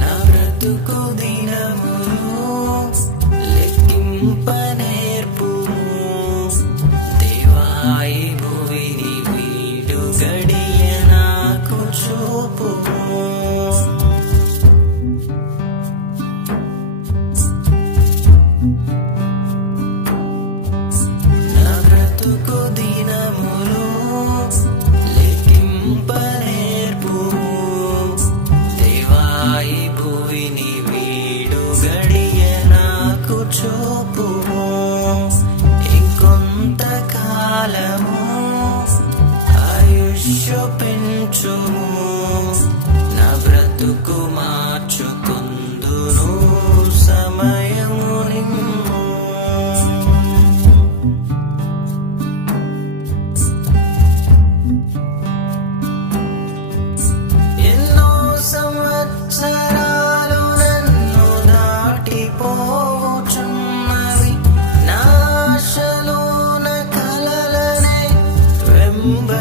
నా బ్రతుకు దినములు లెక్కింపనేర్పుము దేవా ఈ భువిని వీడు గడియ నాకు చూపుము నా బ్రతుకు దినములు లెక్కింపనేర్పుము దేవా ఈ భువిని వీడు గడియ నాకు చూపుము ఇంకొంత కాలము ఆయుష్షు పెంచుము నా బ్రతుకు మార్చుకొందును సమయము నిమ్ము ఎన్నో సంవత్సరాలు నన్ను దాటిపోచున్నవి నా ఆశలోన కలలనే వెంబడించుచున్నవి